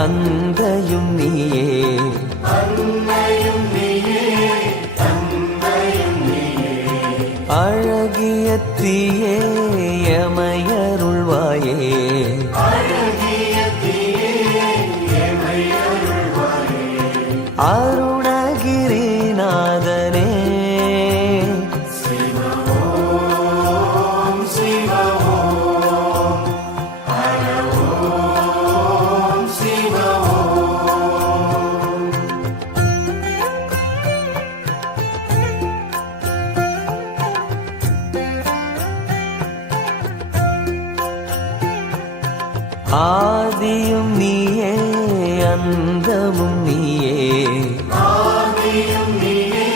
தந்தையும் நீயே, அன்னையும் நீயே, தந்தையும் நீயே. அழகிய தீயே எமையருள்வாயே, அழகிய தீயே எமையருள்வாயே. அருணகிரிநாதனே சிவ ஓம் சிவ ஓம் ஹர ஓம் சிவ ஓம். ஆதியும் நீயே அந்தமும் நீயே, ஆதியும் நீயே,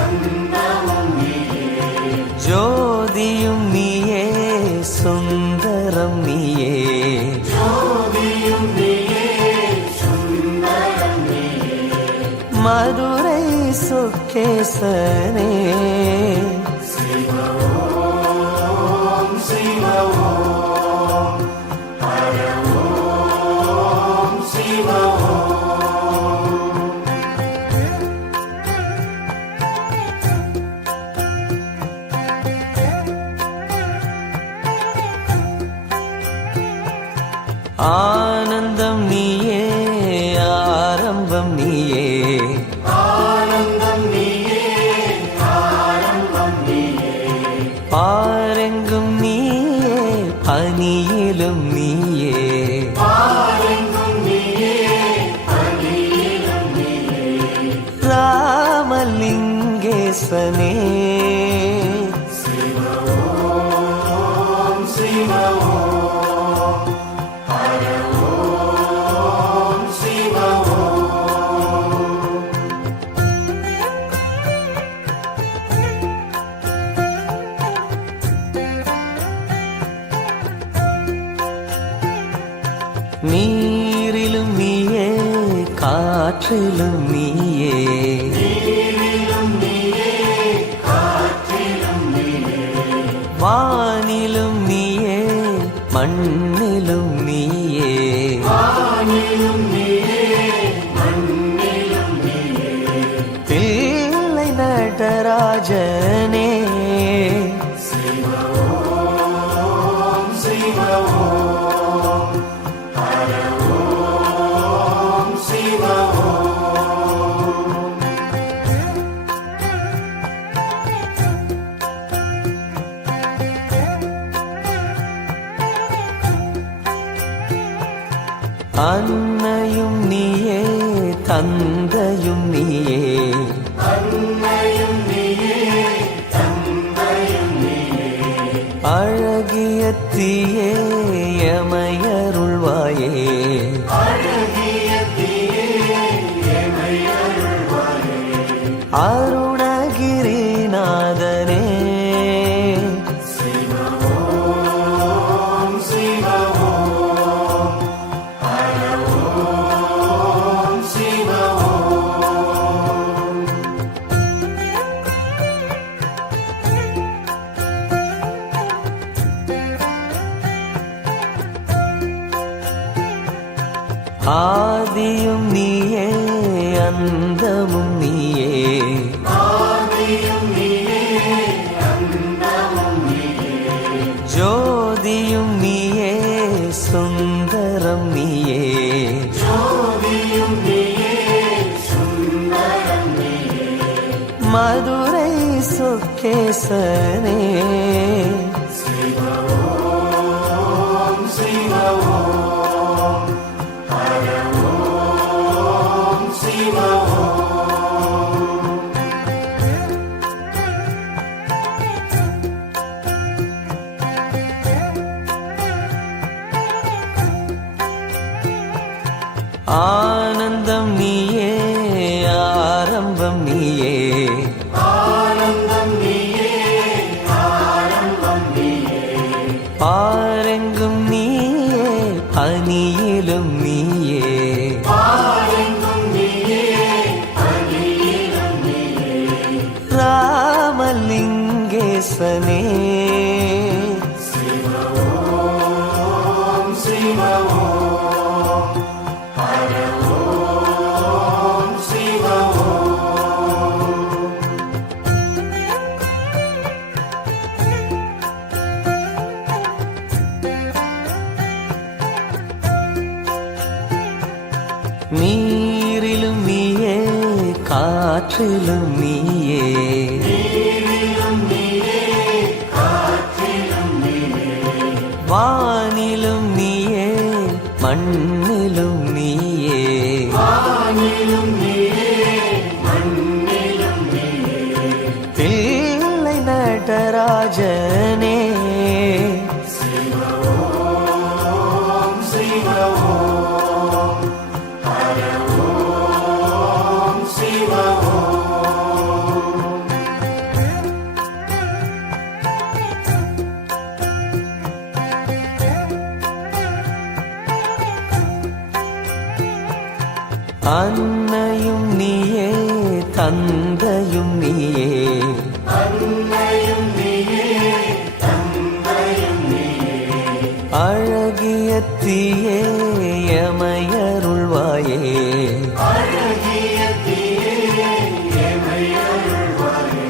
அந்தமும் நீயே. ஜோதியும் நீயே சுந்தரம் நீயே, ஜோதியும் நீயே, சுந்தரம் நீயே. மதுரை சொக்கேசனே சிவ ஓம் சிவ ஓம் ஹர ஓம் சிவ ஓம். ஆனந்தம் நீயே ஆரம்பம் நீயே, ஆனந்தம் நீயே, ஆரம்பம் நீயே. பாரெங்கும் நீயே பனியிலும் நீயே, பாரெங்கும் நீயே, பனியிலும் நீயே. ராமலிங்கேசனே சிவ ஓம் சிவ ஓம் ஹர ஓம் சிவ ஓம். நீரிலும் நீயே காற்றிலும் நீயே, நீரிலும் நீயே, காற்றிலும் நீயே. வானிலும் நீயே மண்ணிலும் நீயே, வானிலும் நீயே, மண்ணிலும் நீயே. தில்லை நடராஜனே சிவ ஓம் சிவ ஓம் ஹர ஓம் சிவ ஓம். அன்னையும் நீயே தந்தையும் நீயே, அன்னையும் நீயே, தந்தையும் நீயே. அழகிய தீயே எமையருள்வாயே, அழகிய தீயே எமையருள்வாயே. அருணகிரிநாதனே சிவ ஓம் சிவ ஓம் ஹர ஓம் சிவ ஓம். ஆதியும் நீயே அந்தமும் நீயே, ஆதியும் நீயே, அந்தமும் நீயே. ஜோதியும் நீயே சுந்தரம் நீயே, ஜோதியும் நீயே, சுந்தரம் நீயே. மதுரை சொக்கேசனே சிவ ஓம் சிவ ஓம் ஹர ஓம் சிவ ஓம். ஆனந்தம் நீயே ஆரம்பம் நீயே, ஆனந்தம் நீயே, ஆரம்பம் நீயே. பாரெங்கும் நீயே பனியிலும் நீயே, பாரெங்கும் நீயே, பனியிலும் நீயே. ராமலிங்கேசனே சிவ ஓம் சிவ ஓம் காற்றிலும் நீயே, நீரிலும் நீயே, காற்றிலும் நீயே, வானிலும் நீயே, மண்ணிலும் நீயே, வானிலும் நீயே, மண்ணிலும் நீயே, தில்லை நடராஜனே, சிவ ஓம் சிவ ஓம், ஹர ஓம் சிவ ஓம். அன்னையும் நீயே, தந்தையும் நீயே, அன்னையும் நீயே, தந்தையும் நீயே, அழகிய தீயே எமையருள்வாயே, அழகிய தீயே எமை அருள்வாயே,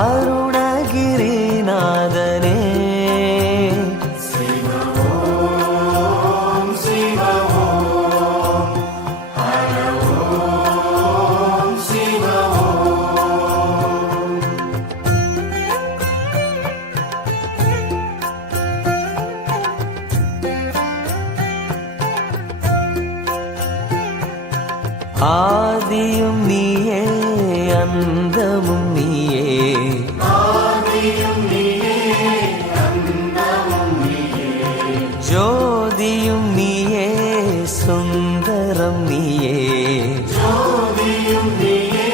அருணகிரிநாதனே, சிவ ஓம் சிவ ஓம், ஹர ஓம் சிவ ஓம். ஆதியும் நீயே, அந்தமும் நீயே, ஆதியும் நீயே, அந்தமும் நீயே, ஜோதியும் நீயே, சுந்தரம் நீயே, ஜோதியும் நீயே,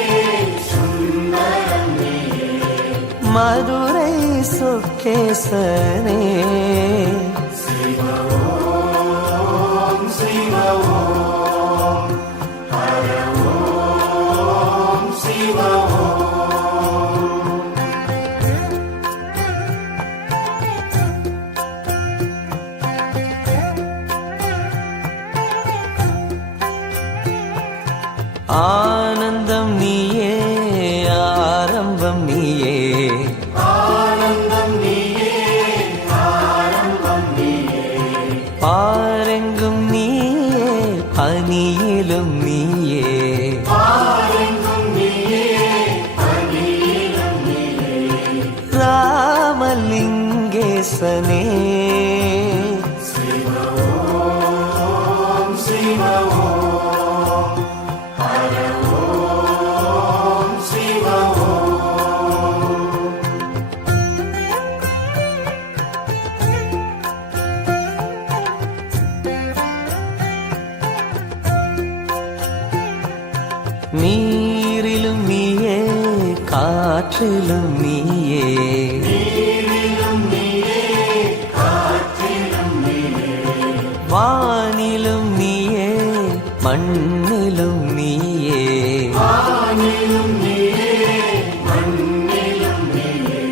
சுந்தரம் நீயே, மதுரை சொக்கேசனே, சிவ ஓம் சிவ ஓம், ஹர ஓம் சிவ ஓம். ஆனந்தம் நீயே, ஆரம்பம் நீயே, ஆனந்தம் நீயே, ஆரம்பம் நீயே, பாரெங்கும் நீயே, பனியிலும் நீயே, பாரெங்கும் நீயே, பனியிலும் நீயே, ராமலிங்கேசனே, சிவ ஓம் சிவ ஓம், ஹர ஓம் சிவ ஓம். நீரிலும் நீயே, காற்றிலும் நீயே, நீரிலும் நீயே, காற்றிலும் நீயே, வானிலும் நீயே, மண்ணிலும் நீயே, வானிலும் நீயே, மண்ணிலும் நீயே,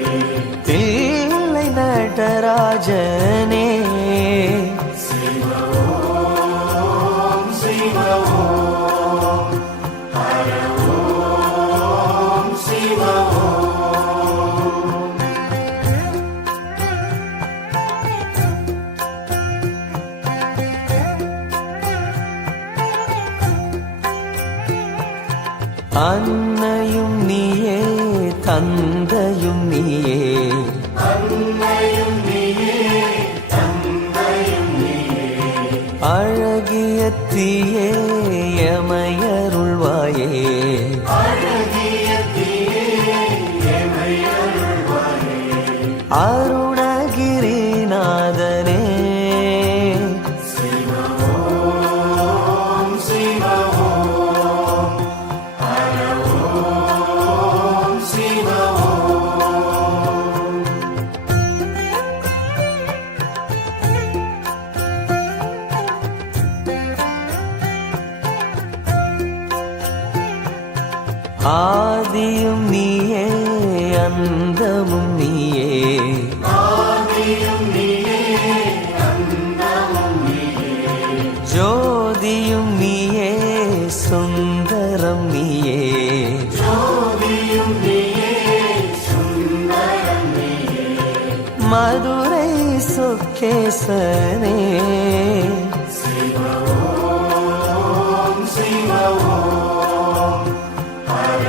தில்லை நடராஜனே, சிவ ஓம் சிவ ஓம், ஹர ஓம் சிவ ஓம். அன்னையும் நீயே, தந்தையும் நீயே, அன்னையும் நீயே, தந்தையும் நீயே, அழகிய தீயே எமையருள்வாயே, அழகிய தீயே எமை அருள்வாயே, அருணகிரிநாதனே, சிவ ஓம் சிவ ஓம், ஹர ஓம் சிவ ஓம். ஆதியும் நீயே, அந்தமும் நீயே, ஆதியும் நீயே, அந்தமும் நீயே, ஜோதியும் நீயே, சுந்தரம் நீயே, ஜோதியும் நீயே, சுந்தரம் நீயே, மதுரை சொக்கேசனே, சிவ ஓம் சிவ ஓம், ஹர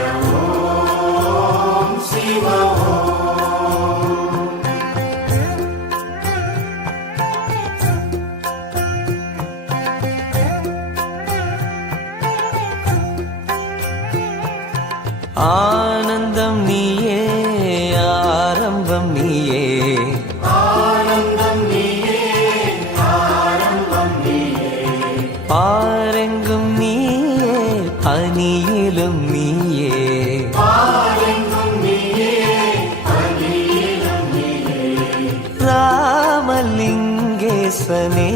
சுக்கேசனே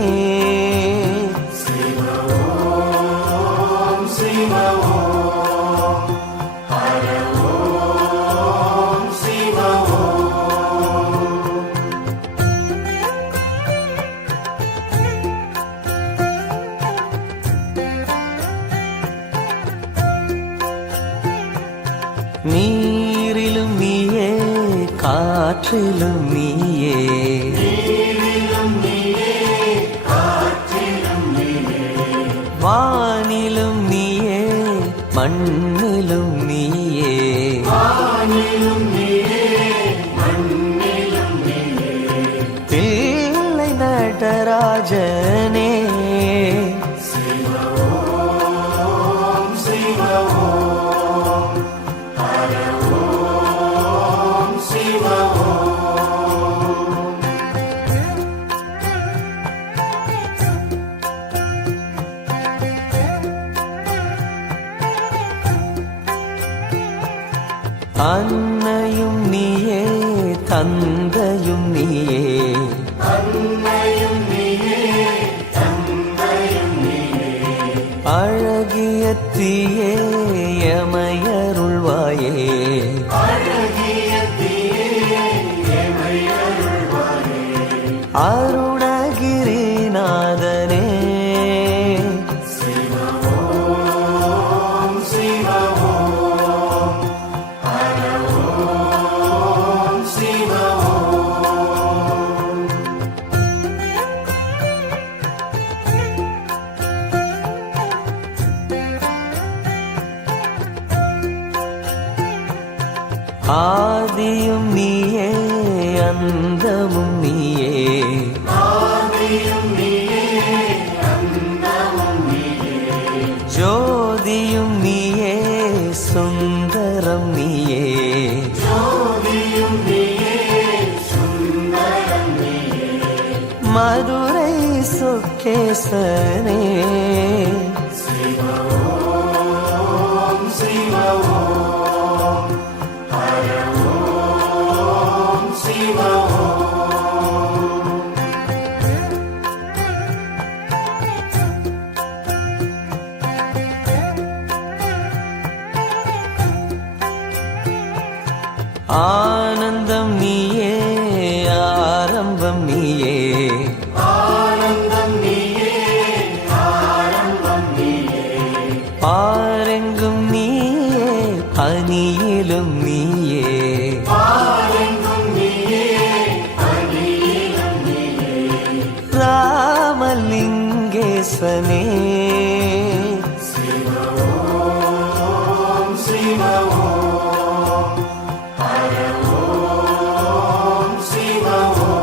சிவ ஓம் சிவ ஓம் ஹர ஓம் சிவ ஓம் நீரிலும் நீயே காற்றிலும் நீயே நீரிலும் நீயே காற்றிலும் நீயே வானிலும் நீயே மண்ணிலும் நீயே வானிலும் நீயே மண்ணிலும் நீயே தில்லை நடராஜனே சிவ ஓம் சிவ ஓம் ஹர ஓம் சிவ ஓம் அன்னையும் நீயே தந்தையும் நீயே அன்னையும் நீயே தந்தையும் நீயே அழகிய தீயே எமையருள்வாயே அழகிய தீயே எமை அருள்வாயே அருணகிரிநாதனே சிவ ஓம் சிவ ஓம் ஹர ஓம் சிவ ஓம் ஆதியும் நீயே அந்தமும் நீயே ஆதியும் நீயே அந்தமும் நீயே ஜோதியும் நீயே சுந்தரம் நீயே ஜோதியும் நீயே சுந்தரம் நீயே மதுரை சுக்கேசனே சிவ ஓம் சிவ ஓம் ஹர ஓம் சிவ ஓம் ஆனந்தம் நீயே ஆரம்பம் நீயே ஆனந்தம் நீயே ஆரம்பம் நீயே பாரெங்கும் நீயே பனியிலும் நீயே பாரெங்கும் நீயே அணியிலும் நீயே ராமலிங்கேசனே சிவ ஓம் சிவ ஓம் ஹர ஓம் சிவ ஓம்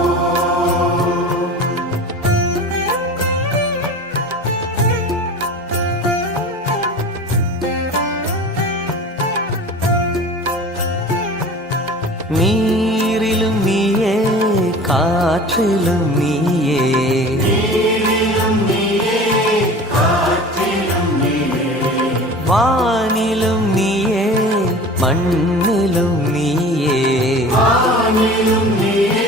நீரிலும் நீயே காற்றிலும் நீயே நீரிலும் நீயே காற்றிலும் நீயே வானிலும் நீயே மண்ணிலும் நீயே வானிலும் நீயே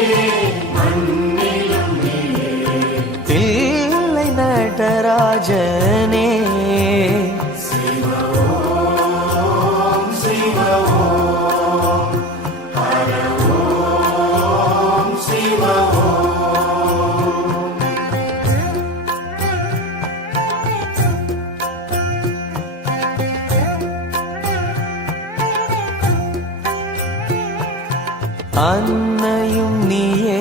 மண்ணிலும் நீயே தில்லை நடராஜனே சிவ ஓம் சிவ ஓம் ஹர ஓம் சிவ ஓம் அன்னையும் நீயே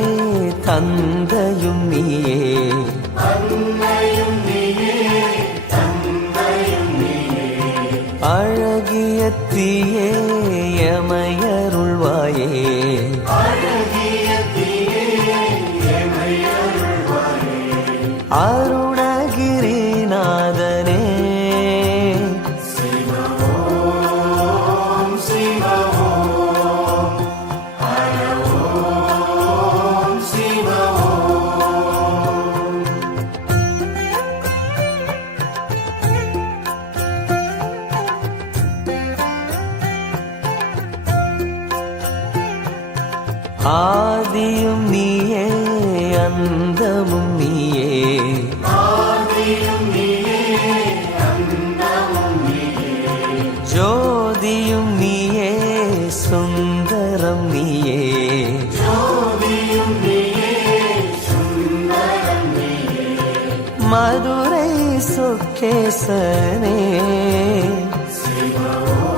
தந்தையும் நீயே அன்னையும் நீயே தந்தையும் நீயே அழகிய தீயே எமையருள்வாயே அழகிய தீயே எமை அருள்வாயே அருணகிரிநாதனே சிவ ஓம் சிவ ஓம் ஹர ஓம் சிவ ஓம் ஆதியும் நீயே அந்தமும் நீயே சுந்தரம் நீயே ஜோதியும் நீயே சுந்தரம் நீயே மதுரை சொக்கேசனே சிவ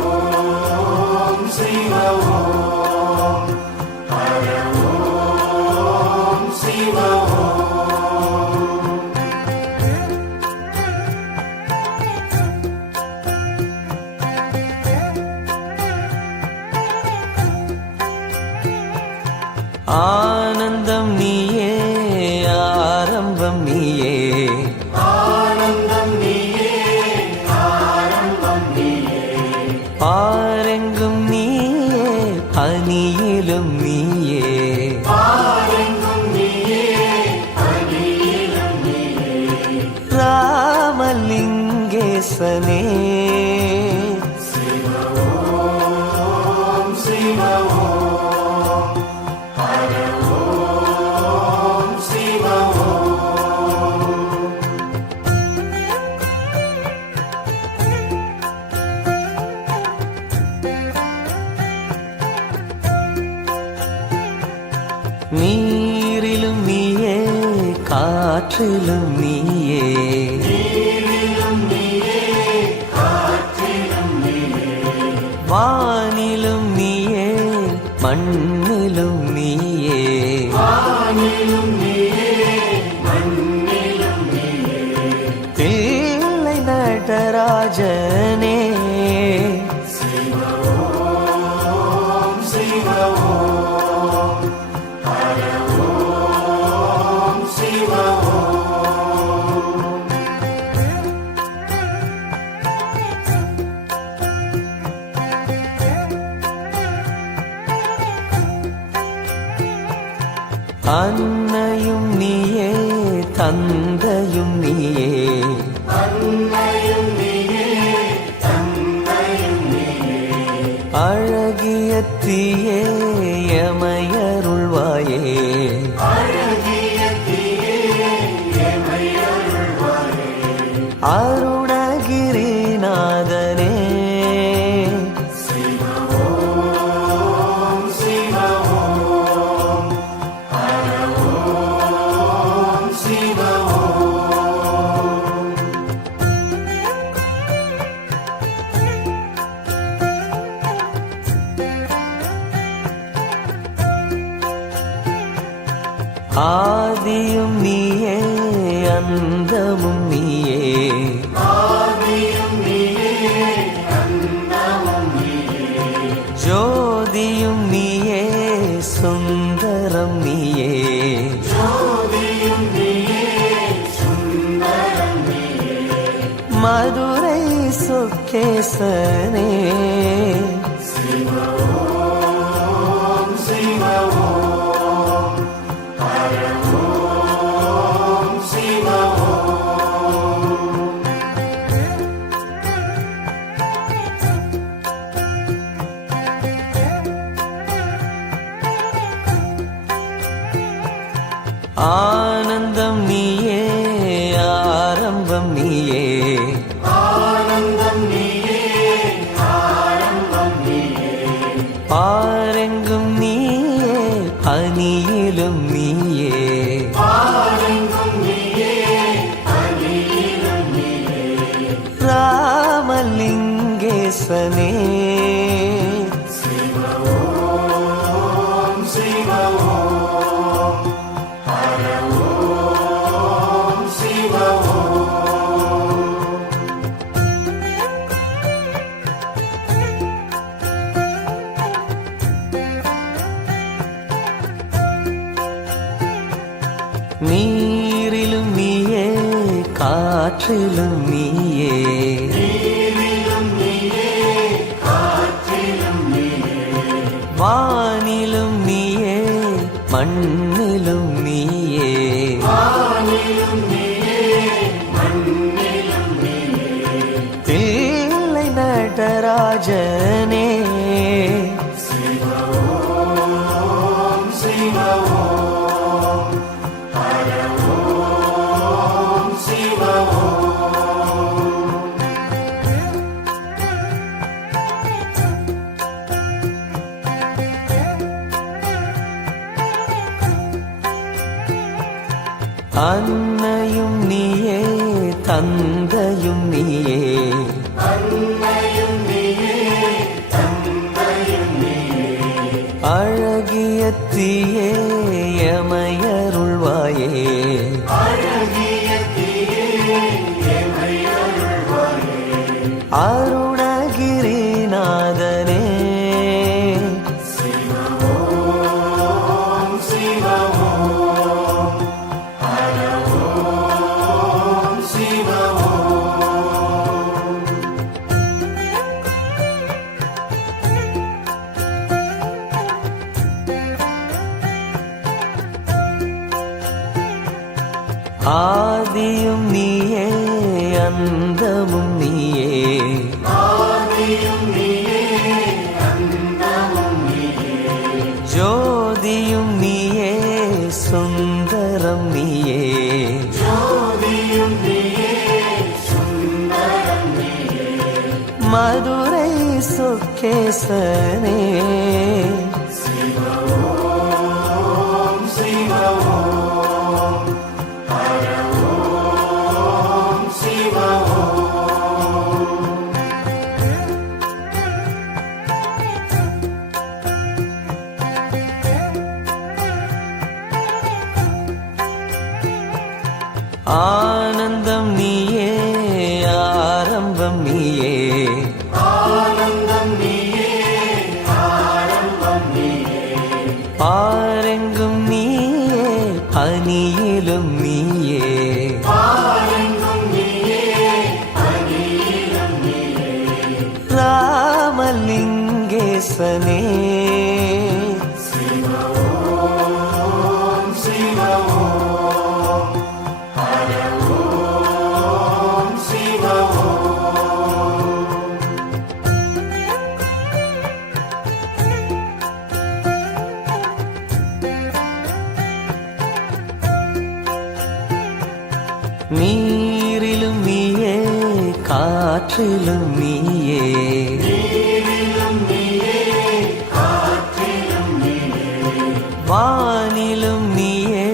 ஓம் சிவ ஓம் ஹர ஓம் சிவ ஓம் ஆனந்தம் நீயே ஆரம்பம் நீயே ஆனந்தம் நீயே ஆரம்பம் நீயே பாரெங்கும் நீயே பனியிலும் நீயே பாரெங்கும் நீயே பனியிலும் நீயே ராமலிங்கேசனே சிவ ஓம் சிவ ஓம் ஹர ஓம் சிவ ஓம் நீரிலும் நீயே காற்றிலும் நீயே நீரிலும் நீயே காற்றிலும் நீயே வானிலும் நீயே மண்ணிலும் நீயே வானிலும் நீயே மண்ணிலும் நீயே தில்லை நடராஜனே சிவ ஓம் சிவ ஓம் ஹர ஓம் சிவ ஓம் அன்னையும் நீயே தந்தையும் நீயே அன்னையும் நீயே தந்தையும் நீயே அழகிய தீயே எமையருள்வாயே அழகிய தீயே எமை அருள்வாயே அருணகிரிநாதனே சிவ ஓம் சிவ ஓம் ஹர ஓம் சிவ ஓம் ஆதியும் நீயே அந்தமும் நீயே ஆதியும் நீயே அந்தமும் நீயே ஜோதியும் நீயே சுந்தரம் நீயே ஜோதியும் நீயே சுந்தரம் நீயே மதுரை சொக்கேசனே சிவ ஓம் சிவ ஓம் ஹர ஓம் சிவ ஓம் ஆனந்தம் நீயே ஆரம்பம் நீயே ஆனந்தம் நீயே ஆரம்பம் நீயே பாரெங்கும் நீயே பனியிலும் நீயே பாரெங்கும் நீயே பனியிலும் நீயே ராமலிங்கேசனே சிவ ஓம் சிவ ஓம் ஹர ஓம் சிவ ஓம் நீரிலும் நீயே காற்றிலும் நீயே நீரிலும் நீயே காற்றிலும் நீயே வானிலும் நீயே மண்ணிலும் நீயே வானிலும் நீயே மண்ணிலும் நீயே தில்லை நடராஜனே சிவ ஓம் சிவ ஓம் ஹர ஓம் சிவ ஓம் அன்னையும் நீயே தந்தையும் நீயே அன்னையும் நீயே தந்தையும் நீயே அழகிய தீயே எமையருள்வாயே அழகிய தீயே எமை அருள்வாயே அருணகிரிநாதனே சிவ ஓம் சிவ ஓம் ஹர ஓம் சிவ ஓம் ஆதியும் நீயே அந்தமும் நீயே ஆதியும் நீயே அந்தமும் நீயே ஜோதியும் நீயே சுந்தரம் நீயே ஜோதியும் நீயே சுந்தரம் நீயே மதுரை சொக்கேசனே சிவ ஓம் சிவ ஓம் ஹர ஓம் சிவ ஓம் ஆனந்தம் நீயே ஆரம்பம் நீயே ஆனந்தம் நீயே ஆரம்பம் நீயே பாரெங்கும் நீயே பனியிலும் நீயே பாரெங்கும் நீயே பனியிலும் நீயே ராமலிங்கேசனே சிவ ஓம் சிவ ஓம் ஹர ஓம் சிவ ஓம் நீரிலும் நீயே காற்றிலும் நீயே நீரிலும் நீயே காற்றிலும் நீயே வானிலும் நீயே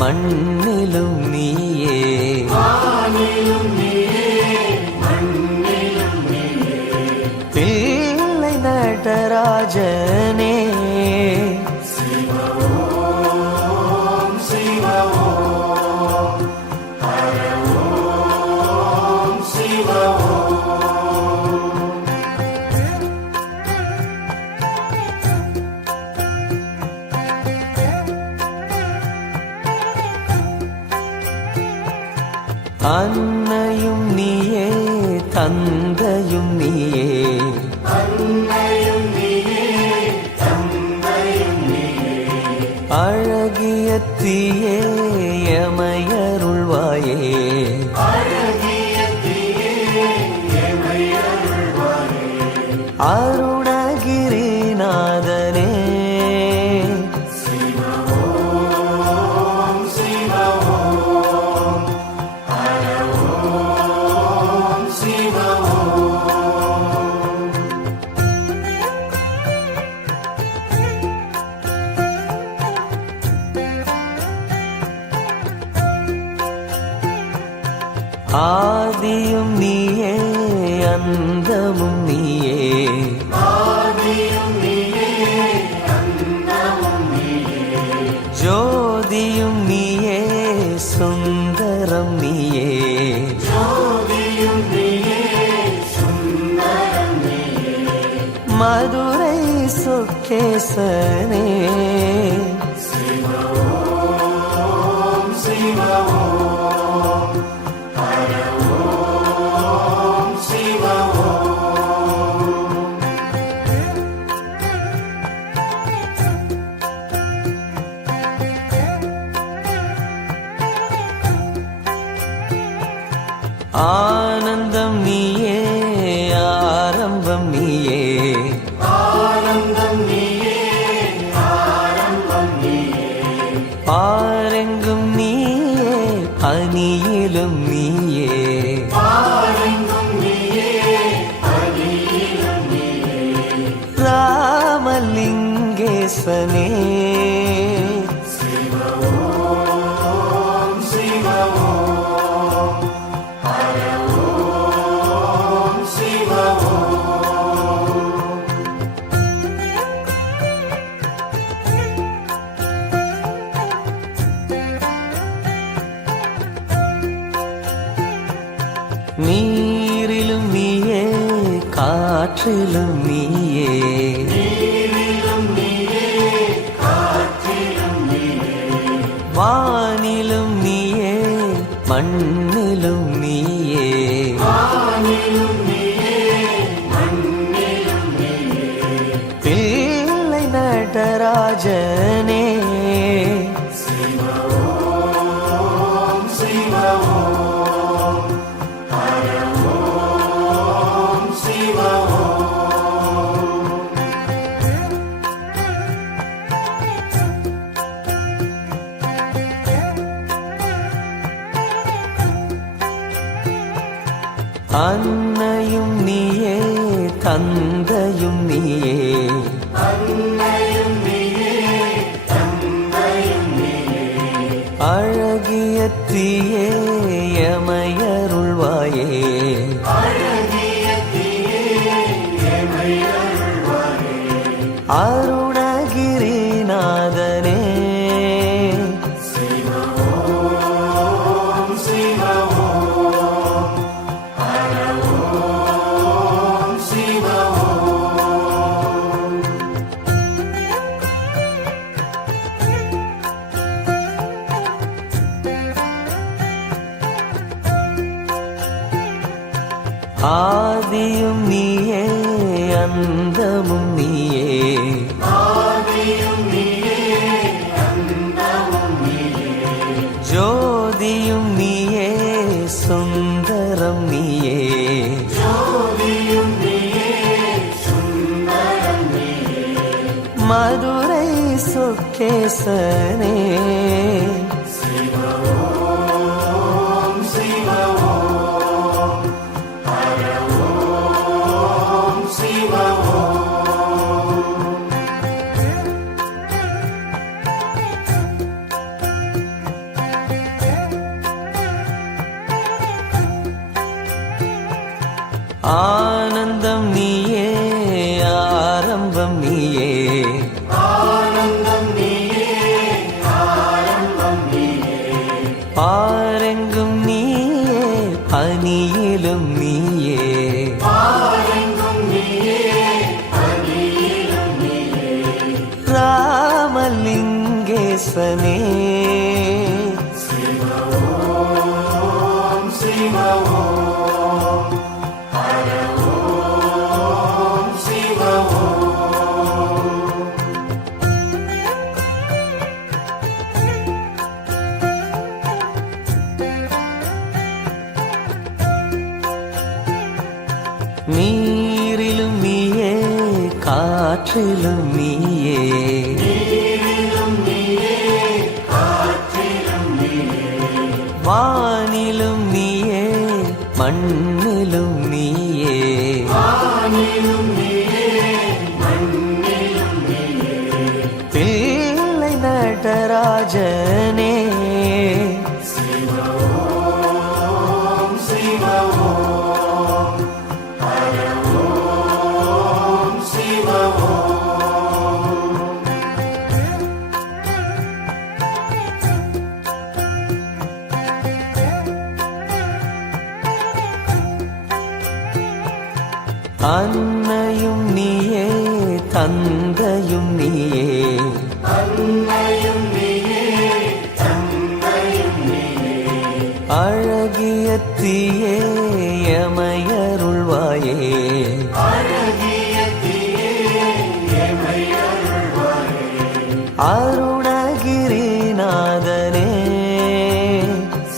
மண்ணிலும் நீயே வானிலும் நீயே மண்ணிலும் நீயே பிள்ளை நடராஜனே சிவ ஓம் சிவ ஓம் ஹர ஓம் சிவ ஓம் அன்னையும் நீயே தந்தையும் நீயே அன்னையும் நீயே தந்தையும் நீயே அழகிய தீயே எமையருள்வாயே அழகிய தீயே எமை அருள்வாயே அருணகிரிநாதனே சிவ ஓம் சிவ ஓம் ஹர ஓம் சிவ ஓம் ஆதியும் நீயே அந்தமும் நீயே ஆதியும் நீயே அந்தமும் நீயே ஜோதியும் நீயே சுந்தரம் நீயே ஜோதியும் நீயே சுந்தரம் நீயே மதுரை சொக்கேசனே சிவ ஓம் சிவ ஓம் ஹர ஓம் சிவ ஓம் ஆனந்தம் நீயே ஆரம்பம் நீயே ஆனந்தம் நீயே ஆரம்பம் நீயே பாரெங்கும் நீயே பனியிலும் நீயே பாரெங்கும் நீயே பனியிலும் நீயே ராமலிங்கேசனே சிவ ஓம் காற்றிலும் நீயே நீரிலும் நீயே காற்றிலும் நீயே வானிலும் நீயே மண்ணிலும் நீயே வானிலும் நீயே மண்ணிலும் நீயே பிள்ளை நடராஜனே சிவ ஓம் சிவ ஓம் ஹர ஓம் சிவ ஓம் அன்னையும் நீயே தந்தையும் நீயே அன்னையும் நீயே தந்தையும் நீயே அழகிய தீயே எமையருள்வாயே அழகிய தீயே எமை அருள்வாயே அருணகிரிநாதனே சிவ ஓம் சிவ ஓம் ஹர ஓம் சிவ ஓம் ஆதியும் நீயே அந்தமும் நீயே ஆதியும் நீயே அந்தமும் நீயே ஜோதியும் நீயே சுந்தரம் நீயே ஜோதியும் நீயே சுந்தரம் நீயே மதுரை சொக்கேசனே சிவ ஓம் சிவ ஓம் ஹர ஓம் சிவ ஓம் ஆனந்தம் நீயே ஆரம்பம் நீயே ஆனந்தம் நீயே ஆரம்பம் நீயே பாரெங்கும் நீயே பனியிலும் நீயே பாரெங்கும் நீயே பனியிலும் நீயே ராமலிங்கேசனே சிவ ஓம் சிவ ஓம் ஹர ஓம் சிவ ஓம் நீரிலும் நீயே காற்றிலும் நீயே நீரிலும் நீயே காற்றிலும் நீயே வானிலும் நீயே மண்ணிலும் நீயே வானிலும் நீயே மண்ணிலும் நீயே பிள்ளை நடராஜனே சிவ ஓம் சிவ ஓம் ஹர ஓம் சிவ ஓம் அன்னையும் நீயே தந்தையும் நீயே அன்னையும் நீயே தந்தையும் நீயே அழகிய தீயே எமையருள்வாயே அழகிய தீயே எமை அருள்வாயே அருணகிரிநாதனே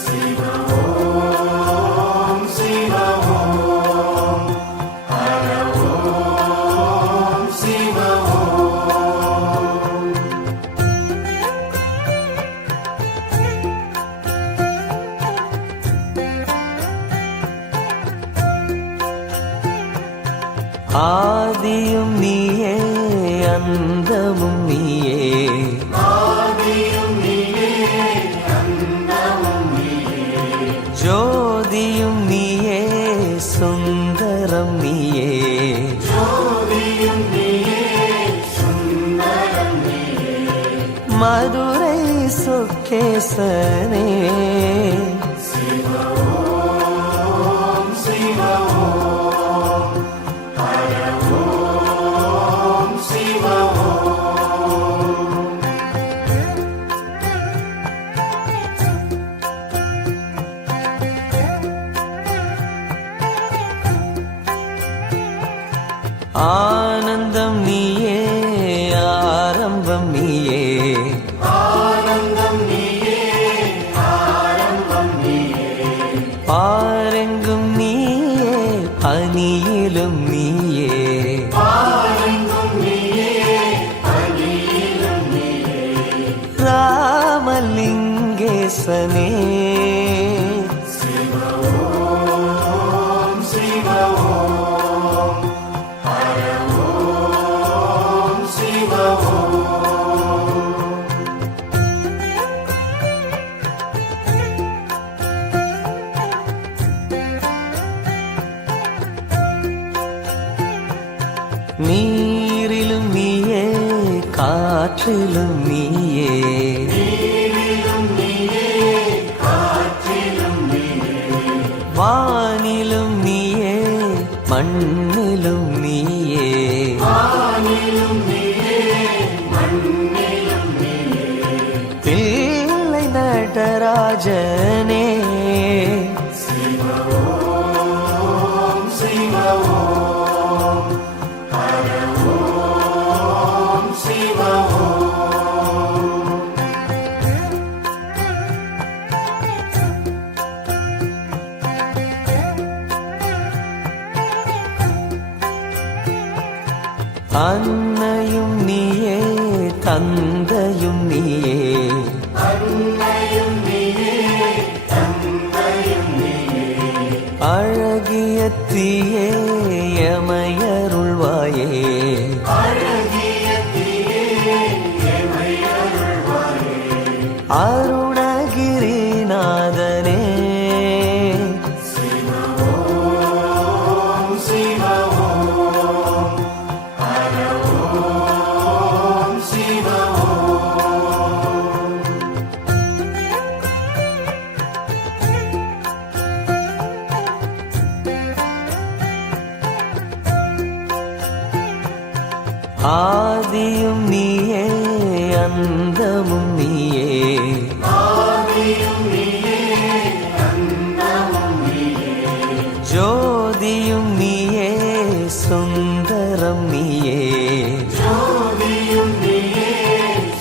சிவ ஓம் சிவ ஓம் ஹர ஓம் சிவ ஓம் ஆதியும் நீயே அந்தமும் நீயே ஆதியும் நீயே அந்தமும் நீயே ஜோதியும் நீயே சுந்தரம் நீயே ஜோதியும் நீயே சுந்தரம் நீயே மதுரை சொக்கேசனே சிவ ஓம் சிவ ஓம் ஹர சுக்கேசனே சிவ ஓம் சிவ ஓம் ஹர ஓம் சிவ ஓம். நீரிலும் நீயே காற்றிலும் நீயே நீரிலும் நீயே காற்றிலும் நீயே வானிலும் நீயே மண்ணிலும் நீயே வானிலும் நீயே மண்ணிலும் நீயே தில்லை நடராஜனே சிவ ஓம் சிவ ஓம் ஹர ஓம் சிவ ஓம். அன்னையும் நீயே தந்தையும் நீயே அன்னையும் நீயே தந்தையும் நீயே அழகிய தீயே எமையருள்வாயே அழகிய தீயே எமை அருள்வாயே அருணகிரிநாதனே சிவ ஓம் சிவ ஓம் ஹர ஓம் சிவ ஓம். ஆதியும் நீயே அந்தமும் நீயே ஆதியும் நீயே அந்தமும் நீயே ஜோதியும் நீயே சுந்தரம் நீயே ஜோதியும் நீயே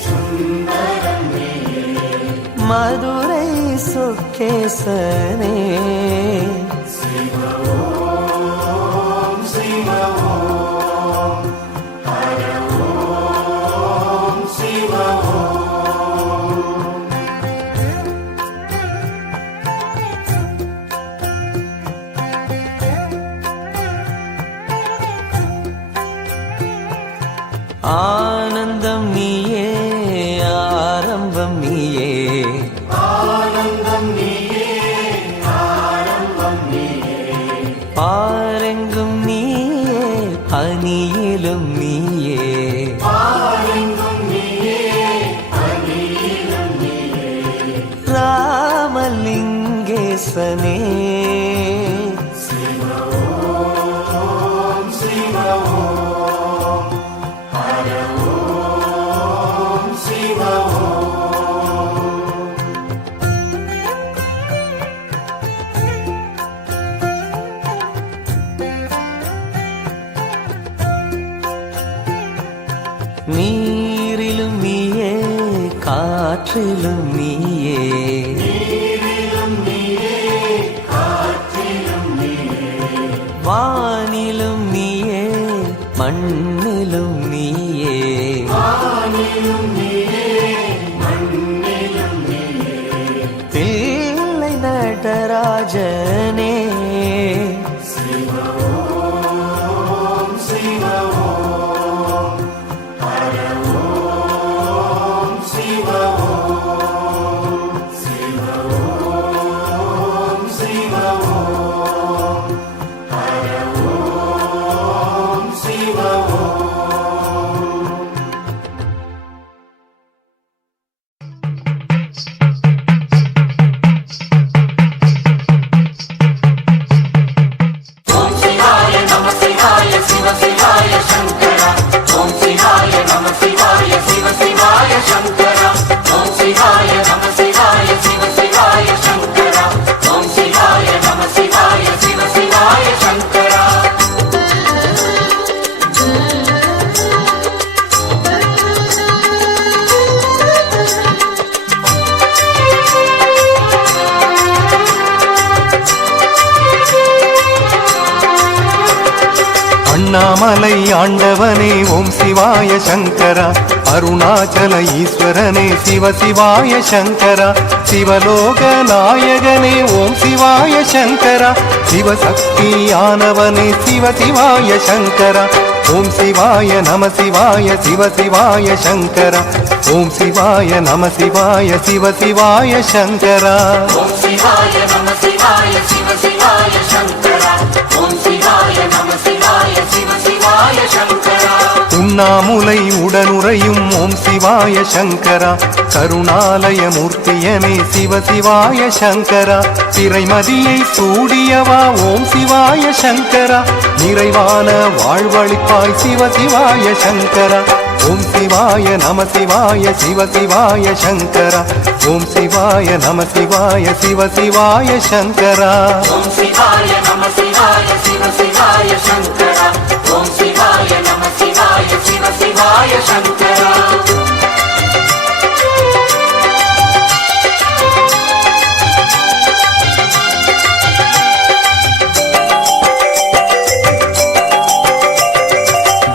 சுந்தரம் நீயே மதுரை சுக்கேசனே சிவ ஓம் சிவ ஓம் ஹர ஓம் சிவ ஓம். ஆனந்தம் நீயே ஆரம்பம் நீயே ஆனந்தம் நீயே ஆரம்பம் நீயே பாரெங்கும் நீயே பனியிலும் நீயே பாரெங்கும் நீயே பனியிலும் நீயே ராமலிங்கேசனே சிவ ஓம் சிவ ஓம் ஹர ஓம் சிவ ஓம். நீரிலும் நீயே காற்றிலும் நீயே நீரிலும் நீயே காற்றிலும் நீயே வானிலும் நீயே மண்ணிலும் நீயே வானிலும் நீயே மண்ணிலும் நீயே தில்லை நடராஜனே சிவ ஓம் சிவ ஓம் ஹர ஓம் சிவ ஓம். சிவ ஓம் சிவ ஓம் ஹர ஓம் சிவ ஓம். ஓம் சிவாய நம சிவாய சிவ சிவாய சங்கர ஓம் சிவாய நம சிவாய சிவ சிவாய சங்கர ஓம் சிவாய நம சிவாய சிவ சிவாய சங்கர ஓம் சிவாய நம சிவாய சிவ சிவாய சங்கர. அண்ணாமலை ஆண்டவனே ஓம் சிவாய சங்கரா அருணாச்சல ஈஸ்வரனே சிவ சிவாய சங்கரா, சிவலோக நாயகனே ஓம் சிவாய சங்கரா, சிவசக்தியானவனே சிவ சிவாய சங்கரா, ஓம் சிவாய நம சிவாய சிவ சிவாய சங்கரா, ஓம் சிவாய நம சிவாய சிவ சிவாய சங்கரா. ஓம் சிவாய நம சிவாய சிவ சிவாய சங்கரா, ஓம் சிவாய நம சிவாய சிவ சிவாய சங்கரா. உண்ணாமுலை உடனுறையும் ஓம் சிவாய சங்கரா, கருணாலய மூர்த்தியனே சிவ சிவாய சங்கரா, திரைமதியை சூடியவா ஓம் சிவாய சங்கரா, நிறைவான வாழ்வழிப்பாய் சிவ சிவாய சங்கரா, ஓம் சிவாய நம சிவாய சிவ சிவாய சங்கரா, ஓம் சிவாய நம சிவாய சிவ சிவாய சங்கரா. ஓம் சிவாய நம சிவாய சிவ சிவாய சங்கரா, ஓம் சிவாய நம சிவாய சிவ சிவாய சங்கரா.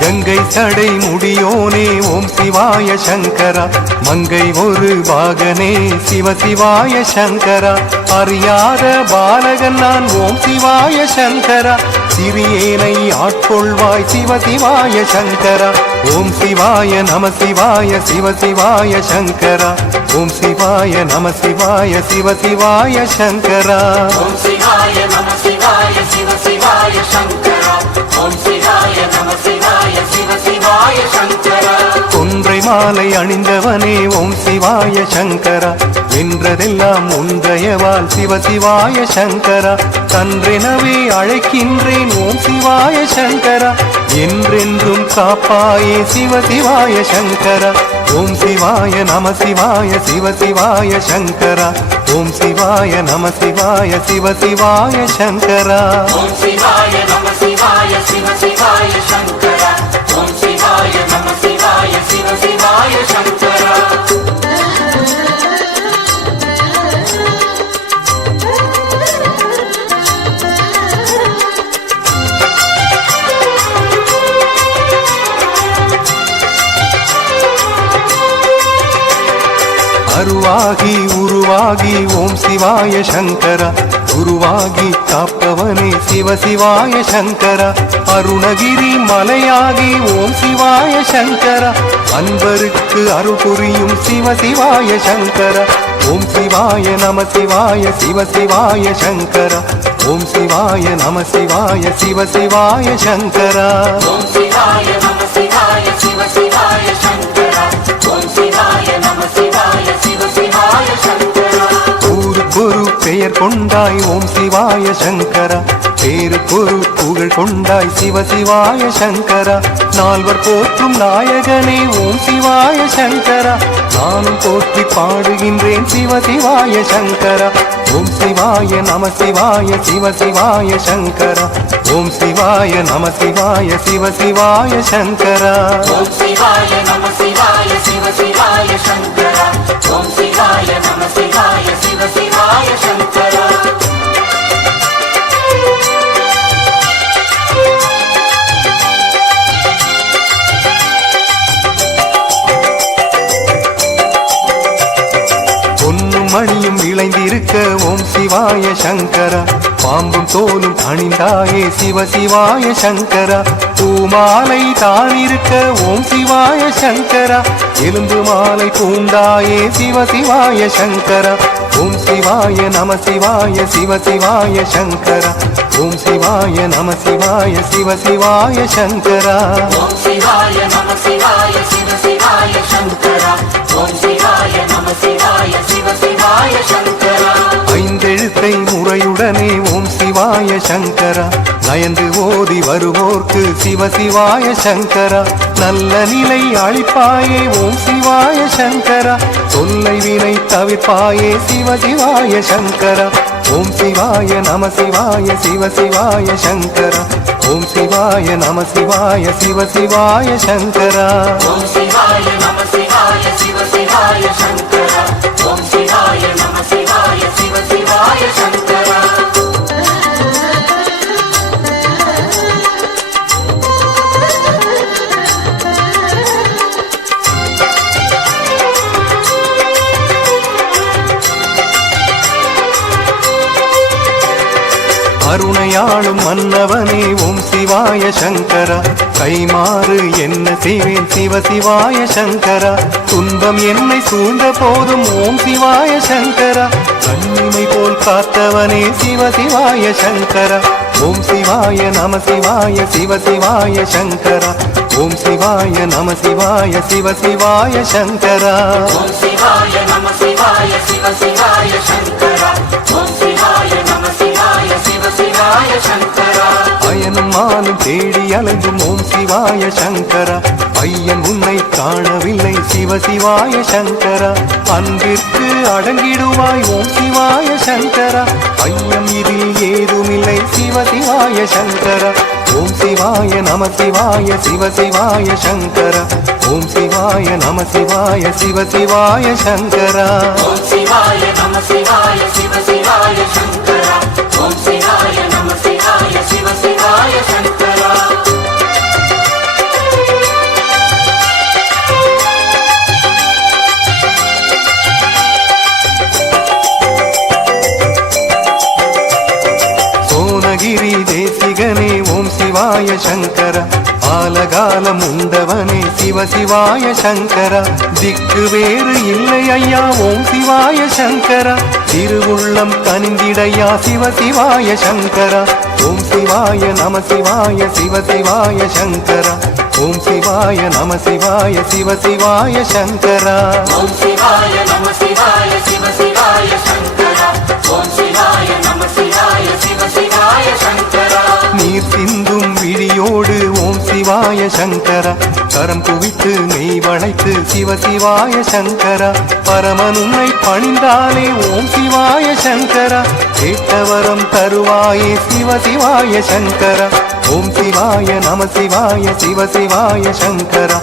கங்கை சடை முடியோனே ஓம் சிவாய சங்கரா, மங்கை ஒரு பாகனே சிவ சிவாய சங்கரா, அறியாத பாலகன் நான் ஓம் சிவாய சங்கரா, சிறியேனை ஆட்கொள்வாய் சிவ சிவாய சங்கரா, ஓம் சிவாய நம சிவாய சிவ சிவாய சங்கரா, ஓம் சிவாய நம சிவாய சிவ சிவாய சங்கரா. ஓம் சிவாய நம சிவாய சிவ சிவாய சங்கரா, ஓம் சிவாய நம சிவாய சிவ சிவாய சங்கரா. கொன்றை மாலை அணிந்தவனே ஓம் சிவாய சங்கரா, வென்றதெல்லாம் உந்தயவால் சிவ சிவாய சங்கரா, தன்றெனவே அழைக்கின்றேன் ஓம் சிவாய சங்கரா, என்றென்றும் காப்பாயே சிவ சிவாய சங்கரா, ஓம் சிவாய நம சிவாய சிவ சிவாய சங்கரா, ஓம் சிவாய நம சிவாய சிவ சிவாய சங்கரா. ஓம் சிவாய நம சிவாய சிவ சிவாய சங்கரா, ஓம் சிவாய நம சிவாய சிவ சிவாய சங்கரா. அருவாகி உருவாகி ஓம் சிவாய சங்கரா, உருவாகி காப்பவனே சிவ சிவாய சங்கரா, அருணகிரி மலையாகி ஓம் சிவாய சங்கரா, அன்பருக்கு அருள் புரியும் சிவ சிவாய சங்கரா, ஓம் சிவாய நம சிவாய சிவ சிவாய சங்கரா, ஓம் சிவாய நம சிவாய சிவ சிவாய சங்கரா. ஓம் சிவாய நம சிவாய சிவ சிவாய சங்கரா, ஓம் சிவாய நம சிவாய சிவ சிவாய சங்கரா. ஊருக்கொரு பெயர் கொண்டாய் ஓம் சிவாய சங்கரா, பேருக்கொரு புகழ் கொண்டாய் சிவ சிவாய சங்கரா, நால்வர் போற்றும் நாயகனே ஓம் சிவாய சங்கரா, நானும் போற்றி பாடுகின்றேன் சிவ சிவாய சங்கரா, ஓம் சிவாய நம சிவாய சிவ சிவாய சங்கரா, ஓம் சிவாய நம சிவாய சிவ சிவாய சங்கரா. ஓம் சிவாய நம சிவாய சிவ சிவாய சங்கரா, ஓம் சிவாய நம சிவாய சிவ சிவாய சங்கரா. பொன்னும் மணியும் விளைந்திருக்க ஓம் சிவாய சங்கரா, பாம்பும் தோலும் அணிந்தாயே சிவ சிவாய சங்கரா, பூமாலை தானிருக்க ஓம் சிவாய சங்கரா, எலும்பு மாலை பூண்டாயே சிவ சிவாய சங்கரா, ஓம் சிவாய நம சிவாய சிவ சிவாய சங்கரா, ஓம் சிவாய நம சிவாய சிவ சிவாய சங்கரா. ஓம் சிவாய நம சிவாய சிவ சிவாய சங்கரா, ஓம் சிவாய நம சிவாய சிவ சிவாய சங்கரா. ஐந்தெழுத்தை முறையுடனே ஓம் சிவாய சங்கரா, நயந்து ஓதி வருவோர்க்கு சிவ சிவாய சங்கரா, நல்ல நிலை அளிப்பாயே ஓம் சிவாய சங்கரா, தொல்லை வினை தவிர்ப்பாயே சிவ சிவாய சங்கரா, ஓம் சிவாய நம சிவாய சிவ சிவாய சங்கரா, ஓம் சிவாய நம சிவாய சிவ சிவாய சங்கரா. ஓம் சிவாய நம சிவாய சிவ சிவாய சங்கரா, ஓம் சிவாய நம சிவாய சிவ சிவாய சங்கரா. கருணையாளும் மன்னவனே ஓம் சிவாய சங்கரா கைமாறு என்ன செய்வேன் சிவ சிவாய சங்கரா துன்பம் என்னை சூழ்ந்த போதும் ஓம் சிவாய சங்கரா கண்ணிமை போல் காத்தவனே சிவ சிவாய சங்கரா ஓம் சிவாய நம சிவாய சிவ சிவாய சங்கரா ஓம் சிவாய நம சிவாய சிவ சிவாய சங்கரா ஓம் சிவாய நம சிவாய சிவ சிவாய சங்கரா ஓம் சிவாய நம சிவாய சிவ சிவாய சங்கரா அயனும் மாலும் தேடி அலைந்தும் ஓம் சிவாய சங்கரா ஐயன் உன்னை காணவில்லை சிவ சிவாய சங்கரா அன்பிற்கு அடங்கிடுவாய் ஓம் சிவாய சங்கரா ஐயம் இதில் ஏதுமில்லை சிவ சிவாய சங்கரா ஓம் சிவாய நம சிவாய சிவ சிவாய சங்கரா ஓம் சிவாய நம சிவாய சிவ சிவாய சங்கரா ஓம் சிவாய நம சிவாய சிவ சிவாய சங்கரா ஓம் சிவாய நம சிவாய சிவ சிவாய சங்கரா சோனகிரி தேசிகனே ஓம் சிவாய சங்கரா ஆலகாலம் உண்டவனே சிவ சிவாய சங்கரா திக்கு வேறு இல்லை ஐயா ஓம் சிவாய சங்கரா திருவுள்ளம் கனிந்திடையா சிவ சிவாய சங்கரா ஓம் சிவாய நம சிவாய சிவ சிவாய சங்கரா ஓம் சிவாய நம சிவாய சிவ சிவாய சங்கரா ஓம் சிவாய நம சிவாய சிவ சிவாய சங்கரா ஓம் சிவாய நம சிவாய சிவ சிவாய சங்கரா நீர் சிந்தும் விழியோடு ஓம் சிவாய சங்கரா கரம் குவித்து மெய் வளைத்து சிவ சிவாய சங்கரா பரமன் உன்னை பணிந்தாலே ஓம் சிவாய சங்கரா கேட்டவரம் தருவாயே சிவ சிவாய சங்கரா ஓம் சிவாய நம சிவாய சிவ சிவாய சங்கரா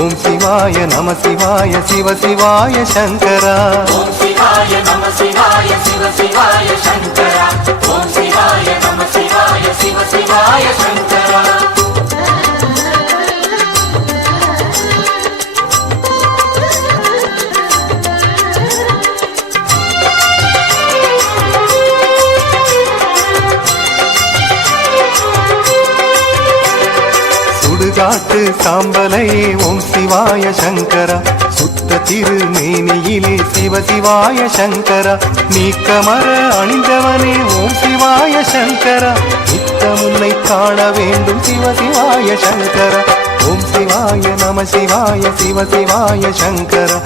ஓம் சிவாய நம சிவாய சிவ சிவாய சங்கரா ஓம் சிவாய நம சிவாய சிவ சிவாய சங்கரா ஓம் சிவாய நம சிவாய சிவ சிவாய சங்கரா சுடுகாட்டு சாம்பலையே ஓம் சிவாய சங்கரா சுத்த திருமேனியிலே சிவ சிவாய சங்கரா நீக்கமர அணிந்தவனே ஓம் சிவாய சங்கரா நித்தம் உன்னை காண வேண்டும் சிவ சிவாய சங்கரா ஓம் சிவாய நம சிவாய சிவ சிவாய சங்கரா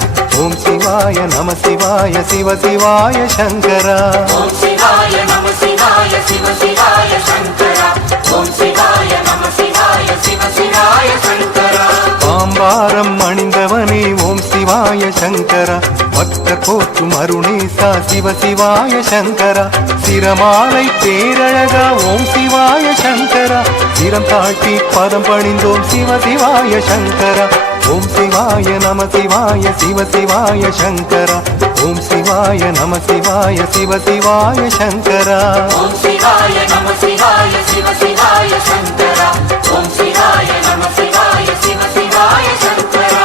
ஓம் சிவாய நம சிவாய சிவ சிவாய சங்கரா ஓம் சிவாய நம சிவாய சிவ சிவாய சங்கரா ஓம் சிவாய நம சிவாய சிவ சிவாய சங்கரா பாம்பாரம் அணிந்தவனே ஓம் சிவாய சங்கரா பக்தர் போற்றும் அருணேசா சிவ சிவாய சங்கரா சிரமாலை பேரழகா ஓம் சிவாய சங்கரா சிரம் தாழ்த்தி பதம் பணிந்தோம் சிவ சிவாய சங்கரா ஓம் சிவாய நம சிவாய சிவ சிவாய சங்கரா ஓம் சிவாய நம சிவாய சிவ சிவாய சங்கரா ஓம் சிவாய நம சிவாய சிவ சிவாய சங்கரா ஓம் சிவாய நம சிவாய சிவ சிவாய சங்கரா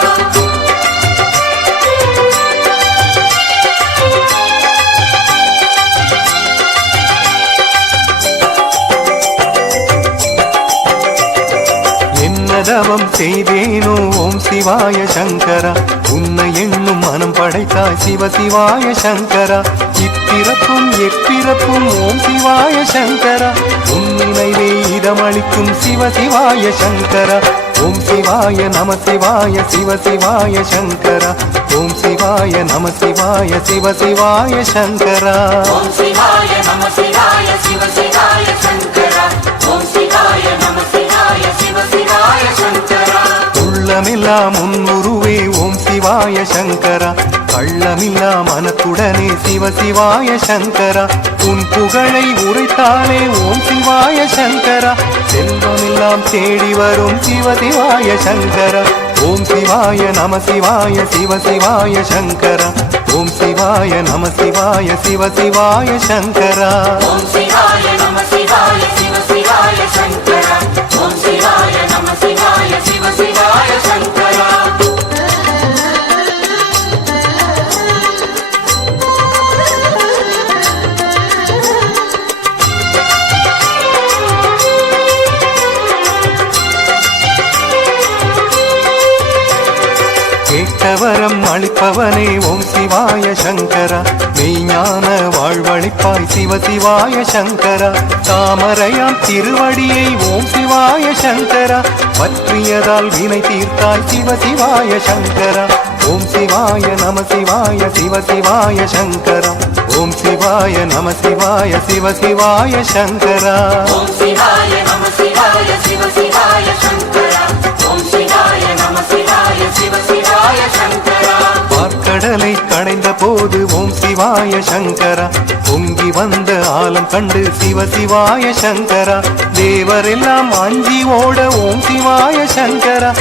தவம் செய்தேனோ ஓம் சிவாய சங்கரா உன்னை எண்ணும் மனம் படைத்தாய் சிவ சிவாய சங்கரா இப்பிறப்பும் எப்பிறப்பும் ஓம் சிவாய சங்கரா உன் நினைவே இதமளிக்கும் சிவ சிவாய சங்கரா ஓம் சிவாய நம சிவாய சிவ சிவாய சங்கரா ஓம் சிவாய நம சிவாய சிவ சிவாய சங்கரா ஓம் சிவாய நம சிவாய சிவ சிவாய சங்கரா ஓம் சிவாய நம சிவாய சிவ சிவாய சங்கரா உள்ளமெல்லாம் உன்னுருவே ஓம் சிவாய சங்கரா கள்ளமில்லா மனத்துடனே சிவ சிவாய சங்கரா உன் புகழை உரைத்தாலே ஓம் சிவாய சங்கரா செல்வமெல்லாம் தேடி வரும் சிவ சிவாய சங்கரா ஓம் சிவாய நம சிவாய சிவ சிவாய சங்கரா ஓம் சிவாய நம சிவாய சிவ சிவாய சங்கரா ஓம் சிவாய நம சிவாய சிவ சிவாய சங்கரா ஓம் சிவாய நம சிவாய சிவ சிவாய சங்கரா கேட்டவரம் அளிப்பவனே ஓம் சிவாய சங்கரா மெய்ஞான வாழ்வழிப்பாய் சிவ சிவாய சங்கரா தாமரையாம் திருவடியை ஓம் சிவாய சங்கரா பற்றியதால் வினை தீர்த்தாய் சிவ சிவாய சங்கரா ஓம் சிவாய நம சிவாய சிவ சிவாய சங்கரா ஓம் சிவாய நம சிவாய சிவ சிவாய சங்கரா ஓம் சிவாய நம சிவாய சிவ சிவாய சங்கரா ஓம் சிவாய நம சிவாய சிவ சிவாய சங்கரா பார்க்கடலை கடைந்த போது ஓம் சிவாய சங்கரா பொங்கி வந்த ஆலம் கண்டு சிவ சிவாய சங்கரா தேவரெல்லாம் அஞ்சி ஓட ஓம் சிவாய சங்கரா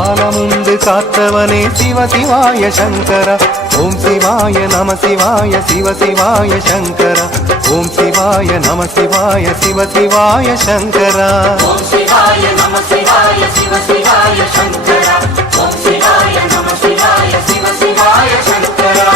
ஆலமுண்டு காத்தவனே சிவ சிவாய சங்கரா ஓம் சிவாய நம சிவாய சிவ சிவாய சங்கரா ஓம் சிவாய நம சிவாய சிவ சிவாய சங்கரா ஓம் சிவாய நம சிவாய சிவ சிவாய சங்கரா ஓம் சிவாய நம சிவாய சிவ சிவாய சங்கரா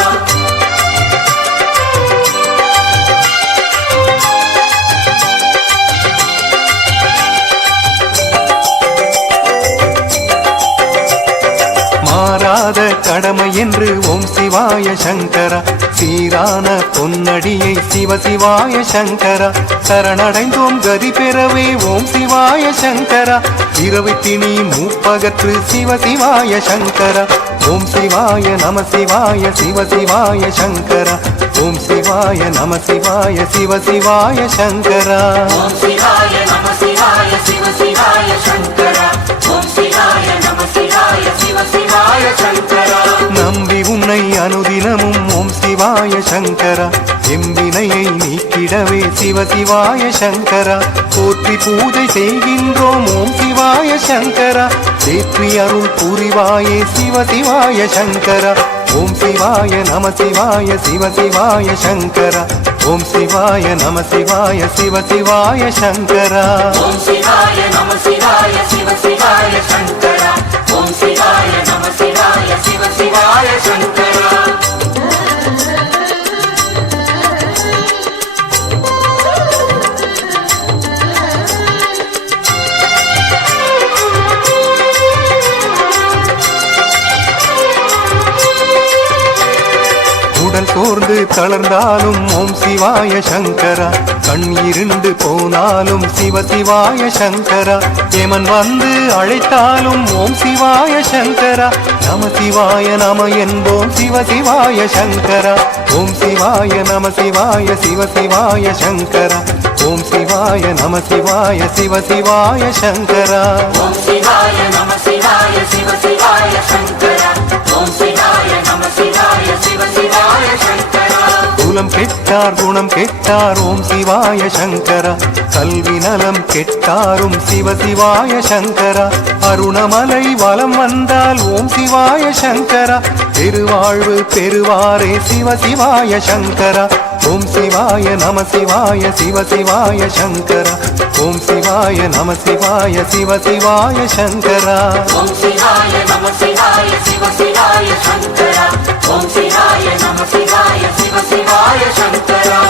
மாறாத கடமை என்று ஓம் சிவாய சங்கரா சீரான பொன்னடியை சிவ சிவாய சங்கரா சரணடைந்தோம் கதி பெறவே ஓம் சிவாய சங்கரா இரவு திணி மூப்பகற்று சிவ சிவாய சங்கரா ஓம் சிவாய நம சிவாய சிவ சிவாய சங்கரா ஓம் சிவாய நம சிவாய சிவ சிவாய சங்கரா ஓம் சிவாய நம சிவாய சிவ சிவாய சங்கரா ஓம் சிவாய நம சிவாய சிவ சிவாய சங்கரா நம்பி உன்னை அனுதினமும் ஓம் சிவாய சங்கரா எம்பினையை நீக்கிடவே சிவ சிவாய சங்கரா போற்றி பூஜை செய்கின்றோம் ஓம் சிவாய சங்கரா தேற்றி அருள் புரிவாயே சிவ சிவாய சங்கரா ஓம் சிவாய நம சிவாய சிவ சிவாய சங்கரா ஓம் சிவாய நம சிவாய சிவ சிவாய சங்கரா ஓம் சிவாய நம சிவாய சிவ சிவாய சங்கரா ஓம் சிவாய நம சிவாய சிவ சிவாய சங்கரா உடல் சோர்ந்து தளர்ந்தாலும் ஓம் சிவாய சங்கரா கண் இருண்டு போனாலும் சிவ சிவாய சங்கரா ஏமன் வந்து அழைத்தாலும் ஓம் சிவாய சங்கரா நம சிவாய நம என்போம் சிவ சிவாய சங்கரா ஓம் சிவாய நம சிவாய சிவ சிவாய சங்கரா ஓம் சிவாய நம சிவாய சிவ சிவாய சங்கரா ஓம் சிவாய நம சிவாய சிவ சிவாய சங்கரா ஓம் சிவாய நம சிவாய சிவ சிவாய சங்கரா குலம் கெட்டார் குணம் கெட்டார் ஓம் சிவாய சங்கரா கல்வி நலம் கெட்டாரும் சிவ சிவாய சங்கரா அருணமலை வலம் வந்தால் ஓம் சிவாய சங்கரா பெருவாழ்வு பெறுவாரே சிவ சிவாய சங்கரா ஓம் சிவாய நம சிவாய சிவ சிவாய சங்கரா ஓம் சிவாய நம சிவாய சிவ சிவாய சங்கரா ஓம் சிவாய நம சிவாய சிவ சிவாய சங்கரா ஓம் சிவாய நம சிவாய சிவ சிவாய சங்கரா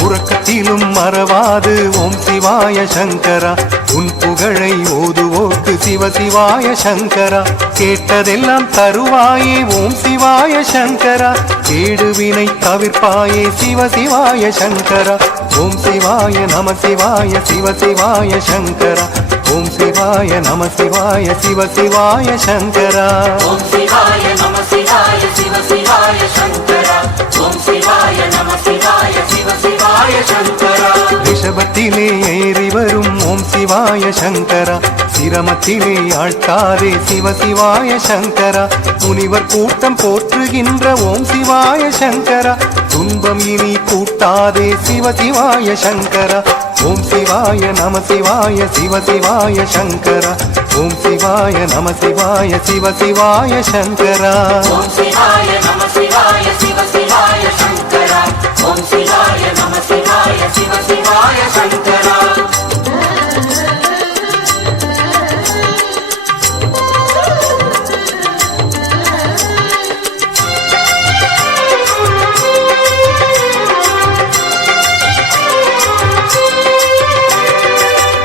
உறக்கத்திலும் மறவாது ஓம் சிவாய சங்கரா உன் புகழை ஓதுவோர்க்கு சிவ சிவாய சங்கரா கேட்டதெல்லாம் தருவாயே ஓம் சிவாய சங்கரா கேடுவினை தவிர்ப்பாயே சிவ சிவாய சங்கரா ஓம் சிவாய நம சிவாய சிவ சிவாய சங்கரா ஓம் சிவாய நம சிவாய சிவ சிவாய சங்கரா ஓம் சிவாய நம சிவாய சிவ சிவாய சங்கரா ஓம் சிவாய நம சிவாய சிவ சிவாய சங்கரா ரிஷபத்திலே ஏறி வரும் ஓம் சிவாய சங்கரா சிரமத்திலே ஆழ்த்தாதே சிவ சிவாய சங்கரா முனிவர் கூட்டம் போற்றுகின்ற ஓம் சிவாய சங்கரா துன்பம் இனி கூட்டாதே சிவ சிவாய சங்கரா ஓம் சிவாய நம சிவாய சிவ சிவாய சங்கரா ஓம் சிவாய நம சிவாய சிவ சிவாய சங்கரா ஓம் சிவாய நம சிவாய சிவ சிவாய சங்கரா ஓம் சிவாய நம சிவாய சிவ சிவாய சங்கரா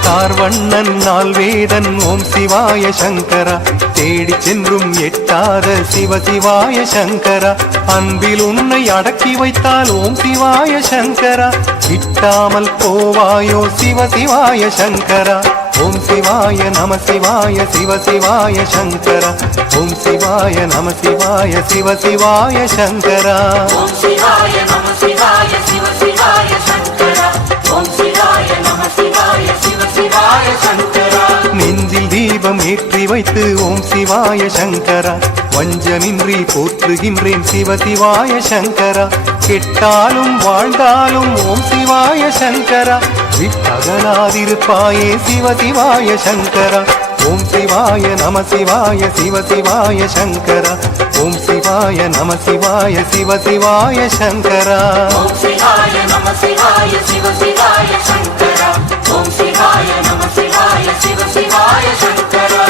கார்வண்ணன் நால்வேதன் ஓம் சிவாய சங்கரா தேடி சென்றும் எட்டாத சிவ சிவாய சங்கரா அன்பில் உன்னை அடக்கி வைத்தால் ஓம் சிவாய சங்கரா விட்டாமல் போவாயோ சிவ சிவாய சங்கரா ஓம் சிவாய நம சிவாய சிவ சிவாய சங்கரா ஓம் சிவாய நம சிவாய சிவ சிவாய சங்கரா ஓம் சிவாய நம சிவாய சிவ சிவாய சங்கரா ஓம் சிவாய நம சிவாய சிவ சிவாய சங்கரா நெஞ்சில் தீபம் ஏற்றி வைத்து ஓம் சிவாய சங்கரா வஞ்சமின்றி போற்றுகின்றேன் சிவ சிவாய சங்கரா கெட்டாலும் வாழ்ந்தாலும் ஓம் சிவாய சங்கரா விட்டகலாதிருப்பாயே சிவ சிவாய சங்கரா ஓம் சிவாய நம சிவாய சிவ சிவாய சங்கரா ஓம் சிவாய நம சிவாய சிவ சிவாய சங்கரா ஓம் சிவாய நம சிவாய சிவ சிவாய சங்கரா ஓம் சிவாய நம சிவாய சிவ சிவாய சங்கரா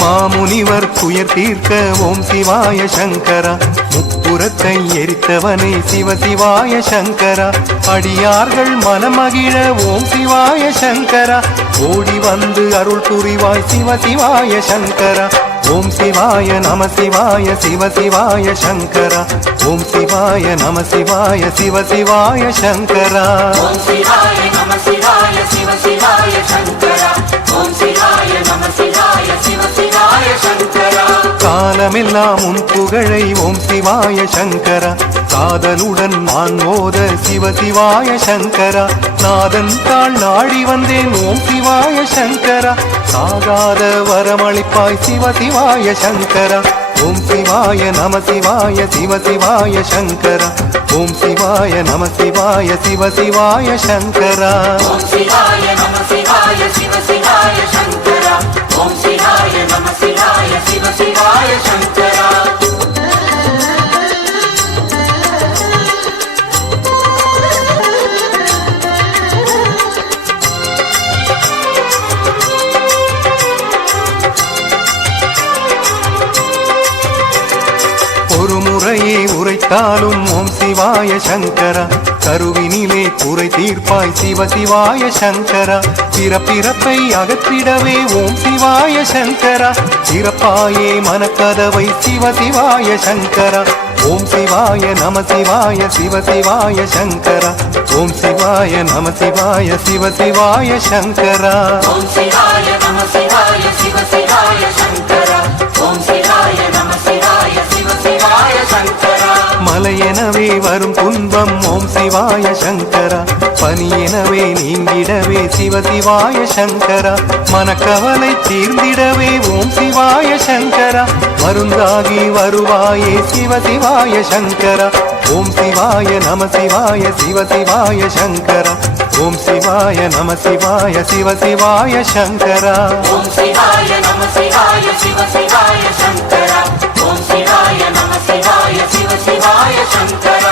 மாமுனிவர் துயர் தீர்க்க ஓம் சிவாய சங்கரா முப்புறத்தை எரித்தவனே சிவ சிவாய சங்கரா அடியார்கள் மனமகிழ ஓம் சிவாய சங்கரா ஓடி வந்து அருள் புரிவாய் சிவ சிவாய சங்கரா ஓம் சிவாய நம சிவாய சிவ சிவாய சங்கரா ஓம் சிவாய நம சிவாய சிவ சிவாய சங்கரா ஓம் சிவாய நம சிவாய சிவ சிவாய சங்கரா ஓம் சிவாய நம சிவாய சிவ சிவாய சங்கரா காலமெல்லாம் உன் புகழை ஓம் சிவாய சங்கரா காதலுடன் நான் ஓத சிவ சிவாய சங்கரா நாதன் தாள் நாடி வந்தேன் ஓம் சிவாய சங்கரா சாகாத வரமளிப்பாய் சிவ சிவாய சங்கரா ஓம் சிவாய நம சிவாய சிவ சிவாய சங்கரா ஓம் சிவாய நம சிவாய சிவ சிவாய சங்கரா ஓம் சிவாய நம சிவாய சிவ சிவாய சங்கரா ஓம் சிவாய நம சிவாய சிவ சிவாய சங்கரா ஒரு முறையே உரைத்தாலும் ஓம் சிவாய சங்கரா கருவினிலே குறை தீர்ப்பாய் சிவ சிவாய சங்கரா பிறப்பிறப்பை அகற்றிடவே ஓம் சிவாய சங்கரா பிறப்பாயே மனக்கதவை சிவ சிவாய சங்கரா ஓம் சிவாய நம சிவாய சிவ சிவாய சங்கரா ஓம் சிவாய நம சிவாய சிவ சிவாய சங்கரா ஓம் சிவாய நம சிவாய சிவ சிவாய சங்கரா ஓம் சிவாய நம சிவாய சிவ சிவாய சங்கரா மலையெனவே வரும் துன்பம் ஓம் சிவாய சங்கரா பனியெனவே நீங்கிடவே சிவ சிவாய சங்கரா மனக்கவலை தீர்ந்திடவே ஓம் சிவாய சங்கரா மருந்தாகி வருவாயே சிவ சிவாய சங்கரா ஓம் சிவாய நம சிவாய சிவ சிவாய சங்கரா ஓம் சிவாய நம சிவாய சிவ சிவாய சங்கரா ஓம் சிவாய நம சிவாய சிவ சிவாய சங்கரா ஓம் சிவாய நம சிவாய சிவ சிவாய சங்கரா